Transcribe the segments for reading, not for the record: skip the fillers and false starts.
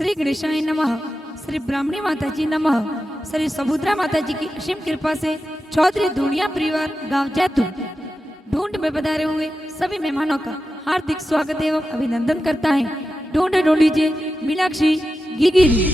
श्री गणेशाय नमः। श्री ब्राह्मणी माता जी नमः। श्री समुद्रा माता जी की असीम कृपा से चौधरी दुनिया परिवार गांव जैतू ढूंढ में पधारे हुए सभी मेहमानों का हार्दिक स्वागत एवं अभिनंदन करता है। ढूंढ लीजिए मीनाक्षी गिगिरी।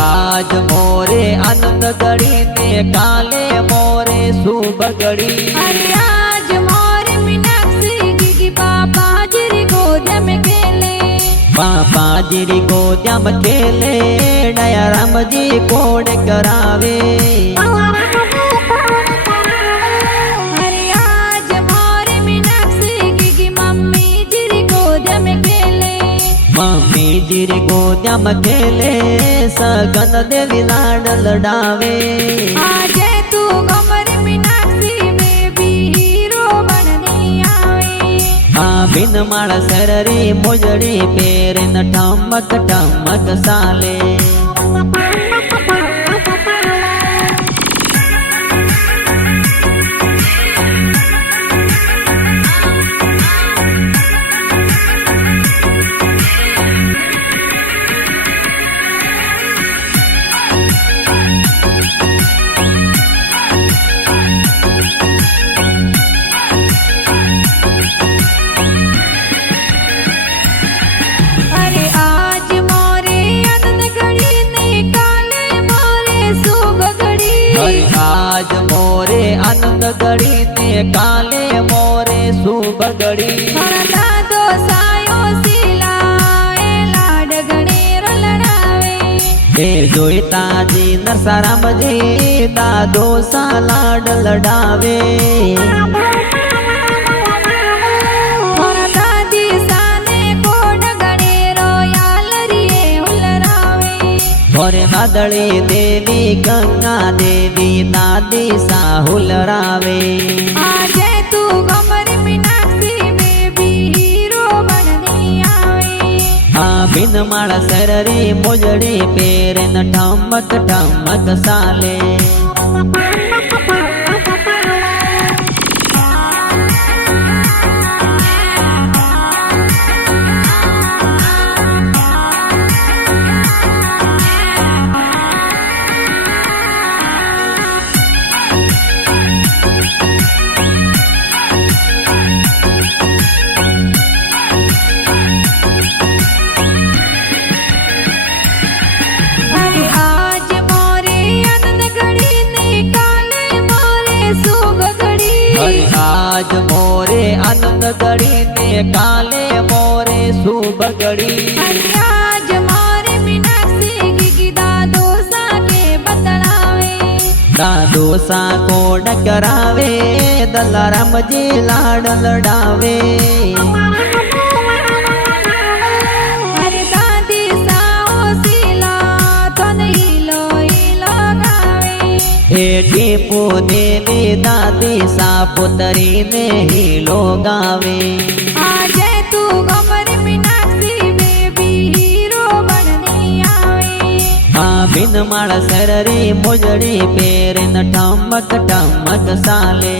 आज मोरे आनंद गड़ी ने काले मोरे शुभ गड़ी। आज मोरे मीनाक्षी की पापा जिरी गोदिया में खेले। पापा जिरी गोदिया में खेले दया राम जी कोड करावे। आज मोरे मीनाक्षी की मम्मी जिरी गोदिया में खेले। मम्मी जिरी गोदिया में खेले सगन देवी लाड लडावे। आज तू गमर मीनाक्षी बेबी हीरो बनने आवे। बिन माड़ सररी मुजड़ी पेरन ठमक ठमक साले। आज मोरे आनंद गड़ी ने काले मोरे शुभ गड़ी। दादो सायो सिलाए लाड गणेर लड़ावे। हे जोईता जी नरसाराम जी दादो सा लाड लडावे। दादी साने कोड गणेरो यालरिए हुलरावे। भोरे वादड़ी देवी गंगा देवी दादी साहुल रावे। आज तू गमर मीनाक्षी बेबी हीरो बनने आवे। बिन माड़ सररी मुजड़ी पेरन ठमक ठमक साले। आज मोरे आनंद गड़ी ने काले मोरे शुभ गड़ी। आज मोरे मीनाक्षी की दादो सा के बतलावे। दादो सा कोड करावे दलाराम जी लाड लडावे। दादी साओ सिला तन हिलो हिलो गावे। टीपू देवी दादी सा पुतरी ने हीलो गावे। आज तू गमर मीनाक्षी बेबी हीरो बनने आवे। बिन माड़ सररी मुजड़ी पेरन ठमक ठमक साले।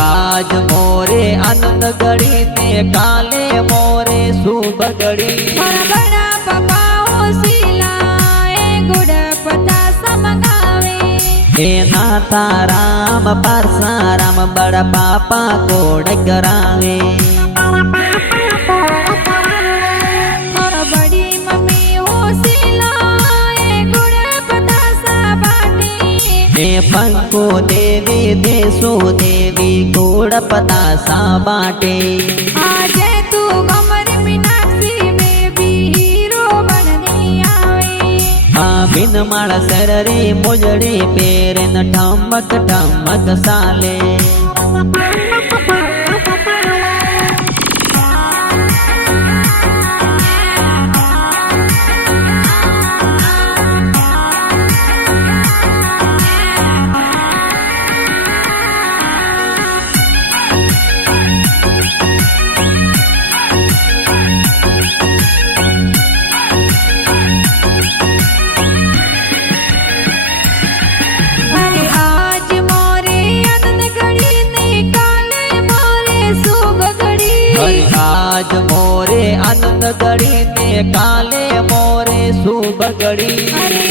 आज मोरे आनंद गड़ी ने काले मोरे शुभ गड़ी। बड़ा पपाओ सिलाए गुड़ पता समगावे। हे नाथा राम परसाराम बड़ा पापा कोड करावे। पंखो देवी देसो देवी गोड़ पतासा बाटे आजे तू कमर मीनाक्षी बेबी हीरो बनने आवे बिन माड़ सर रे मोजड़ी पेरन ठमक ठमक साले आज मोरे आनंद गढ़ी ने काले मोरे शुभ गढ़ी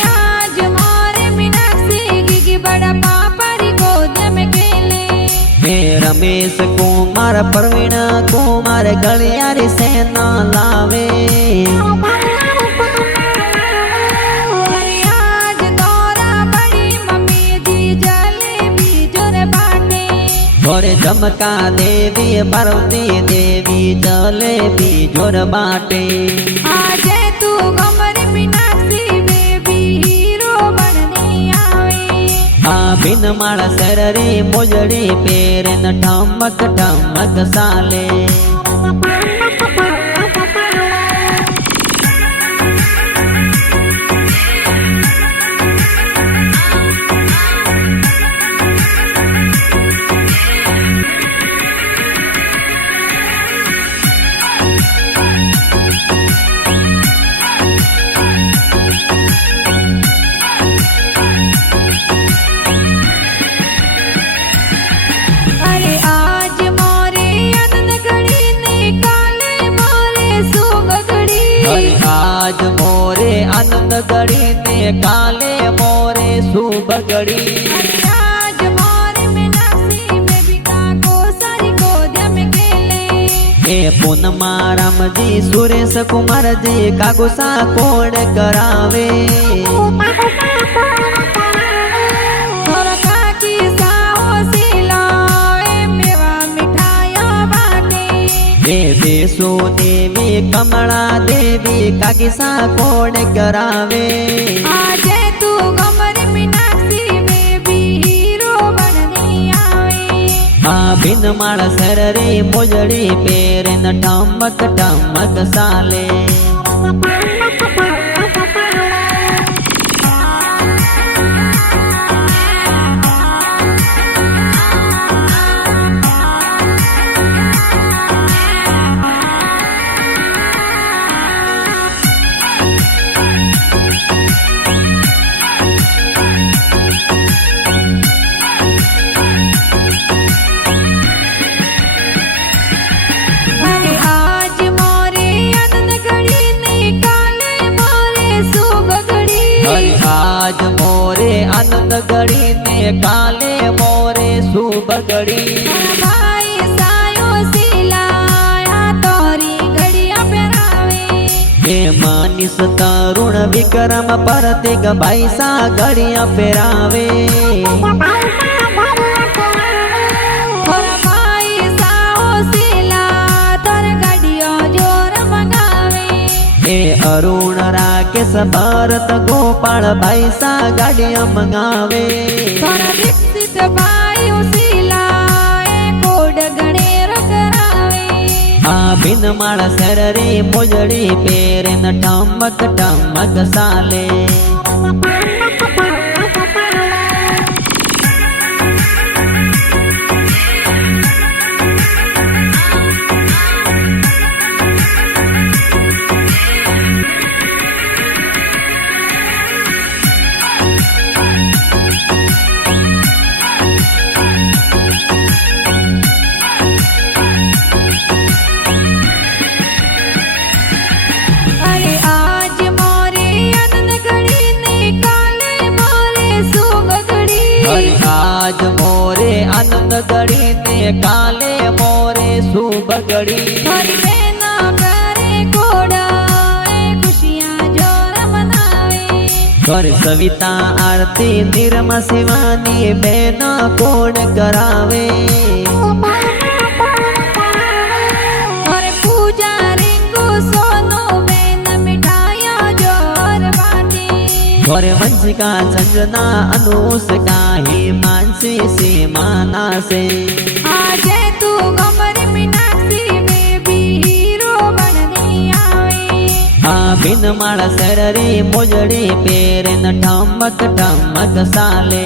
आज मोरे मीनाक्षी की बड़ा पापरी गोद में खेले हे रमेश कुमार प्रवीण कुमार गलियारी सेना लावे आज तोरा बड़ी मम्मी जी जलेबी जोर बाटे गोरे चमका देवी पार्वती देवी जलेबी जोर बाटे आजे तू कमर मीनाक्षी बेबी हीरो बनने आवे बिन माड़ सर रे मोजड़ी पेरन ठमक ठमक साले आज मोरे आनंद गढ़ी ने काले मोरे शुभ गढ़ी आज मोरे मीनाक्षी बेबी का को सारी गोद में खेले हे पूनमा राम जी सुरेश कुमार जी का गुस्सा कोड करावे और काकी साओ सिलाए मेवा मिठाइयां बाटे हे देसो देवी कमला देवी का किसा कोड करावे आजे तू कमर मीनाक्षी बेबी हीरो बनने आवे बिन माड़ सर रे मोजड़ी पेरन ठमक ठमक साले आज मोरे आनंद गढ़ी ने काले मोरे शुभ गढ़ी भाई सायो सिलाया तोरी घड़िया पहरावे हे मानिस तरुण विक्रम परतिक भाई सा घड़िया पहरावे भाई साओ सिला तोर घड़िया जोर मंगावे हे अरुण राकेश भरत गोपाल भाई सा गाड़िया मंगावे तोरा दीक्षित भाई सिला कोड गणेर करावे बिन माड़ सर रे मोजड़ी पेरन ठमक ठमक साले आज मोरे आनंद गढ़ी ने काले मोरे शुभ गढ़ी ઘર સવિતા આરતી નિરમા શિવાની બેન કોડ કરાવે અરે પૂજા રીંગુ સોનો બેન મીઠાઈઓ જોર બાટી ઘરે વંશિકા ચંદના અનુષ્કા હિમાંશી સીમાના છે આજે તું ગમર મીનાક્ષી બેબી હીરો બનની આવે આ બિન માળા શરરી મોજડી પેરે ન ઠમક ઠમક સાલે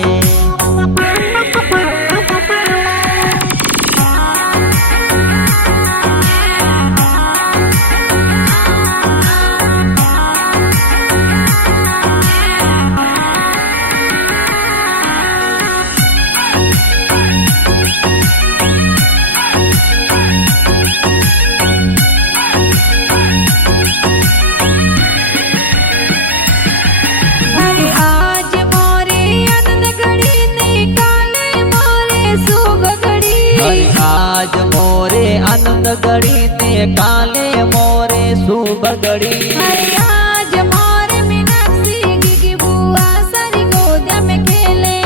અરે આજ મોરે આનંદ ઘડી ને કાલે મોરે શુભ ઘડી આજ મોરે આનંદ ઘડી ને કાલે મોરે શુભ ઘડી અરે આજ મોરે મીનાક્ષી ગીગી બુઆ સારી ગોદ में खेले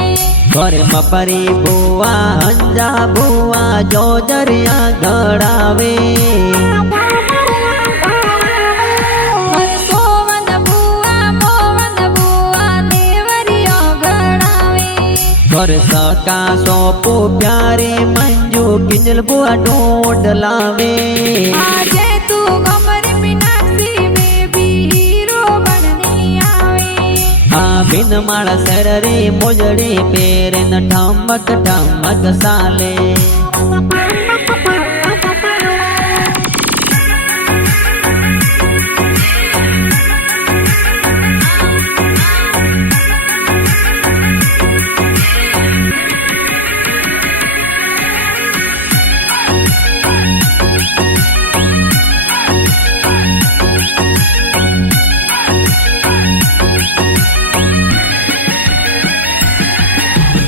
ઘરે મપરી બુઆ અંજા બુઆ જોજરિયા ઘડાવે અરે સોવન બુઆ મોવન બુઆ દેવરિયો ગણાવે ઘર સકા સોપો પ્યારે મંજુ કિંજલ બુઆ ઢોંડ લાવે આજે તું ગમર મીનાક્ષી બેબી હીરો બનની આવે આ બિન માળા શરરી મોજડી પેરે ન ઠમક ઠમક સાલે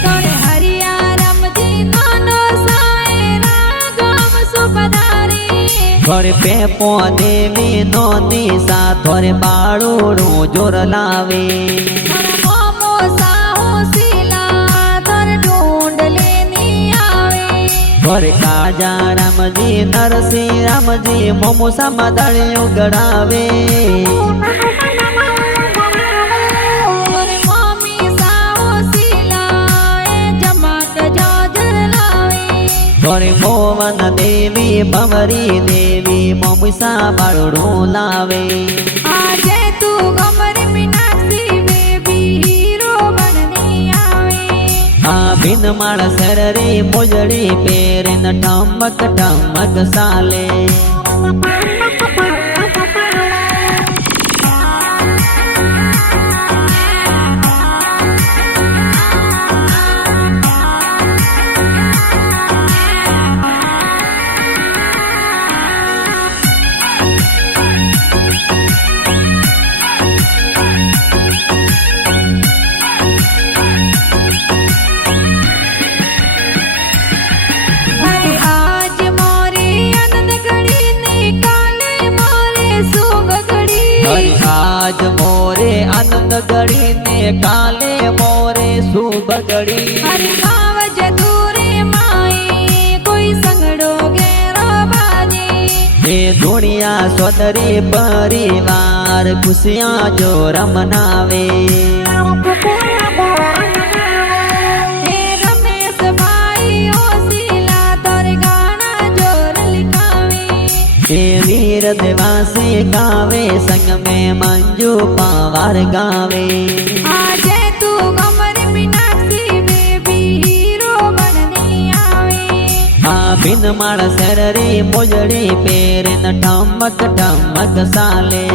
તોરે હરિયારમજી નાનો સાયરા ગામ સુપધારી ઘરે પેપો દેવી નોની સાથોરે બાળુડું જોર લાવે તોરે મોમો સાહુ શીલા તોરે ઢૂંઢ લેની આવે ઘરે કાજા રામજી નરસિંહ રામજી મોમુસા મદળિયો ગડાવે તોરે મમ્મી સાહુ શીલા એ જમાત જોજર લાવે ઘરે મોવન દેવી ભંવરી દેવી મોમુસા બાળુડું લાવે આજે તું ગમર મીનાક્ષી બેબી હીરો બનની આવે આ બિન માળા શરરી મોજડી પેરે ન ઠમક ઠમક સાલે અરે આજ મોરે આનંદ ઘડી ને કાલે મોરે શુભ ઘડી આજ મોરે આનંદ ઘડી ને કાલે મોરે શુભ ઘડી અરે કાવજ દૂરે માઈ કોઈ સંગડો ઘેરો બાજી હે દુનિયા સોદરી પરિવાર ખુશિયા જો રમનાવે હે રમેશ ભાઈ ઓશીલા તોરે ગાણા જોર લિખાવે હે વીર દેવાસી ગાવે સંગ में મંજુ પવાર ગાવે આજે તું ગમર મીનાક્ષી બેબી હીરો બનની આવે આ બિન માળા શરરી મોજડી પેરે ન ઠમક ઠમક સાલે